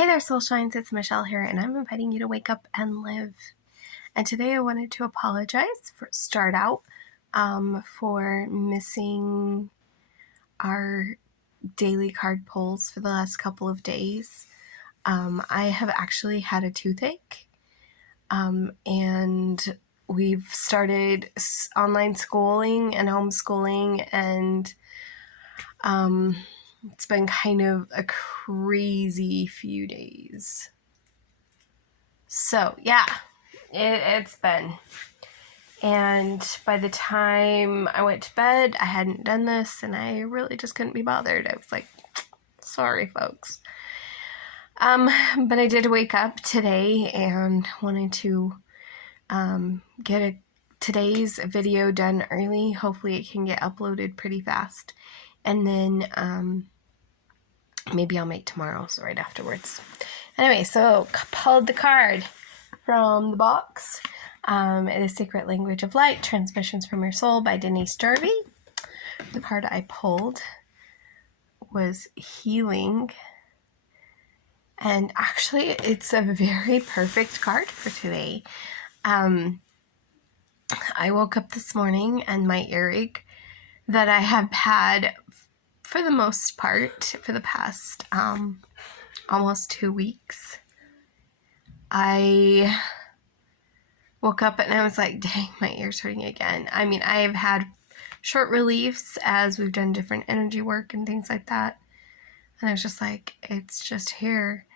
Hey there, Soul Shines, it's Michelle here, and I'm inviting you to wake up and live. And today I wanted to apologize for missing our daily card pulls for the last couple of days. I have actually had a toothache, and we've started online schooling and homeschooling, and it's been kind of a crazy few days. So, yeah, it's been. And by the time I went to bed, I hadn't done this, and I really just couldn't be bothered. I was like, sorry, folks. But I did wake up today and wanted to get today's video done early. Hopefully it can get uploaded pretty fast. And then maybe I'll make tomorrow's right afterwards. Anyway, so pulled the card from the box. The Secret Language of Light, Transmissions from Your Soul by Denise Jarvie. The card I pulled was Healing. And actually, it's a very perfect card for today. I woke up this morning and my earache that I have had for the most part for the past almost 2 weeks. I woke up and I was like, dang, my ear's hurting again. I mean, I have had short reliefs as we've done different energy work and things like that. And I was just like, it's just here.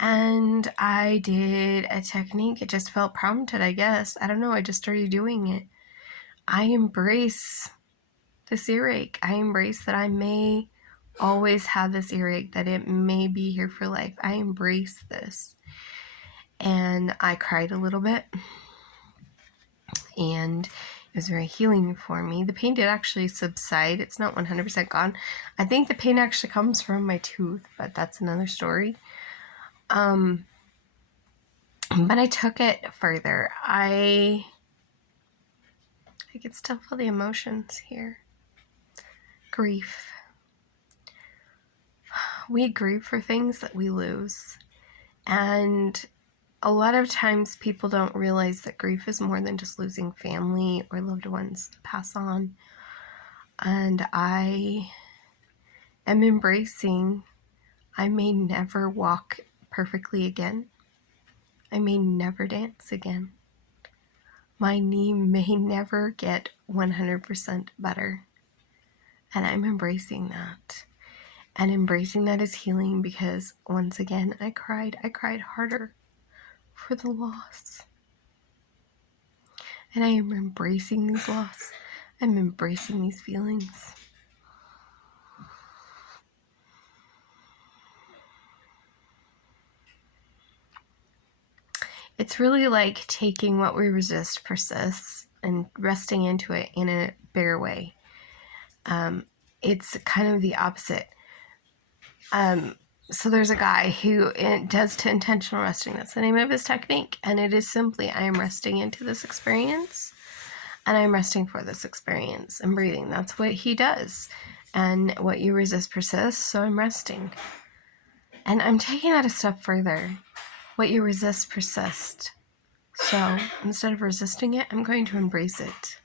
And I did a technique. It just felt prompted, I guess. I don't know. I just started doing it. I embrace this earache. I embrace that I may always have this earache, that it may be here for life. I embrace this. And I cried a little bit. And it was very healing for me. The pain did actually subside. It's not 100% gone. I think the pain actually comes from my tooth, but that's another story. But I took it further. I could still feel the emotions here. Grief. We grieve for things that we lose. And a lot of times people don't realize that grief is more than just losing family or loved ones to pass on. And I am embracing, I may never walk perfectly again. I may never dance again. My knee may never get 100% better. And I'm embracing that. And embracing that is healing, because once again, I cried harder for the loss. And I am embracing these loss. I'm embracing these feelings. It's really like taking what we resist persists and resting into it in a bigger way. It's kind of the opposite. So there's a guy who does to intentional resting. That's the name of his technique. And it is simply, I am resting into this experience, and I'm resting for this experience and breathing. That's what he does. And what you resist persists, so I'm resting. And I'm taking that a step further. What you resist persists. So instead of resisting it, I'm going to embrace it.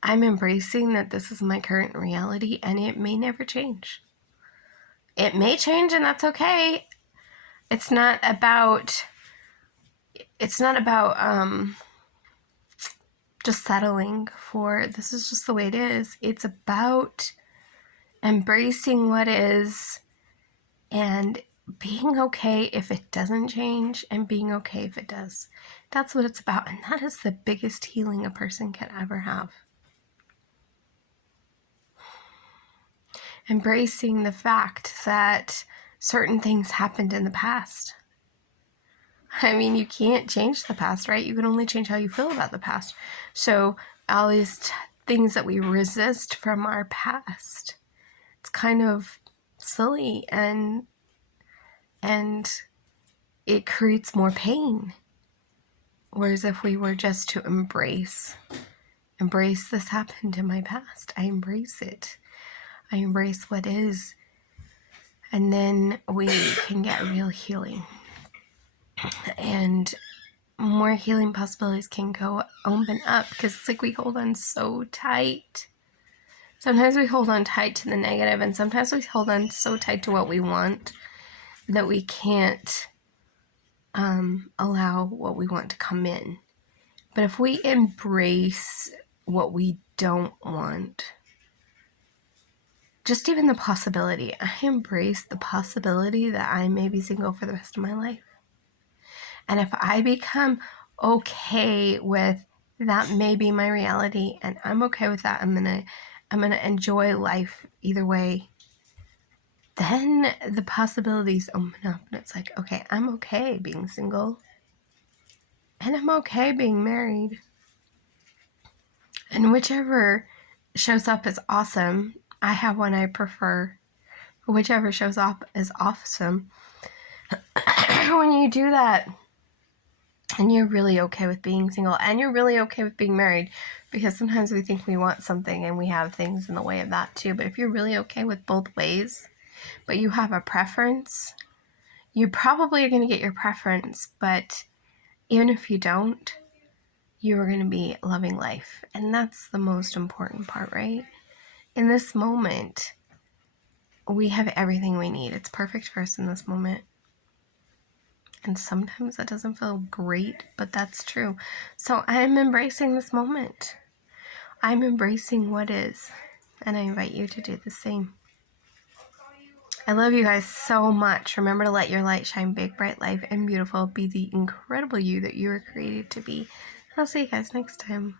I'm embracing that this is my current reality, and it may never change. It may change, and that's okay. It's not about just settling for this is just the way it is. It's about embracing what is and being okay if it doesn't change, and being okay if it does. That's what it's about, and that is the biggest healing a person can ever have. Embracing the fact that certain things happened in the past. I mean, you can't change the past, right? You can only change how you feel about the past. So all these things that we resist from our past, it's kind of silly, and it creates more pain. Whereas if we were just to embrace this happened in my past. I embrace it. I embrace what is. And then we can get real healing. And more healing possibilities can go open up, because it's like we hold on so tight. Sometimes we hold on tight to the negative, and sometimes we hold on so tight to what we want that we can't allow what we want to come in. But if we embrace what we don't want, just even the possibility, I embrace the possibility that I may be single for the rest of my life. And if I become okay with that may be my reality, and I'm okay with that, I'm gonna enjoy life either way, then the possibilities open up, and it's like, okay, I'm okay being single, and I'm okay being married, and whichever shows up is awesome. I have one I prefer. Whichever shows up is awesome. When you do that, and you're really okay with being single, and you're really okay with being married, because sometimes we think we want something and we have things in the way of that too. But if you're really okay with both ways, but you have a preference, you probably are going to get your preference. But even if you don't, you are going to be loving life. And that's the most important part, right? In this moment, we have everything we need. It's perfect for us in this moment. And sometimes that doesn't feel great, but that's true. So I'm embracing this moment. I'm embracing what is. And I invite you to do the same. I love you guys so much. Remember to let your light shine big, bright, life, and beautiful. Be the incredible you that you were created to be. I'll see you guys next time.